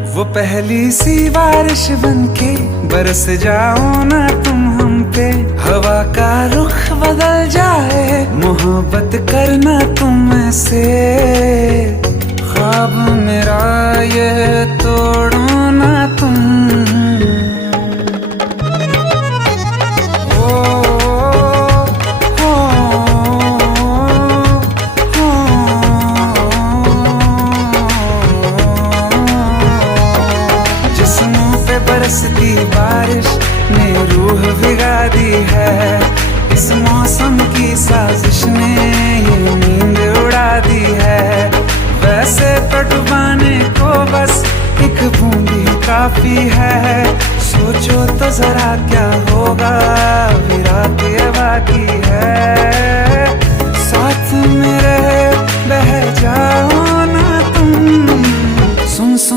वो पहली सी बारिश बनके बरस जाओ ना तुम हम पे, हवा का रुख बदल जाए, मोहब्बत करना तुम से। ख्वाब मेरा ये तोड़ो ना तुम। बरसती बारिश ने रूह भिगा दी है, इस मौसम की साजिश ने ये नींद उड़ा दी है। वैसे तो डुबाने को बस एक बूंद ही काफी है, सोचो तो जरा क्या होगा, अभी रात ये बाकी है।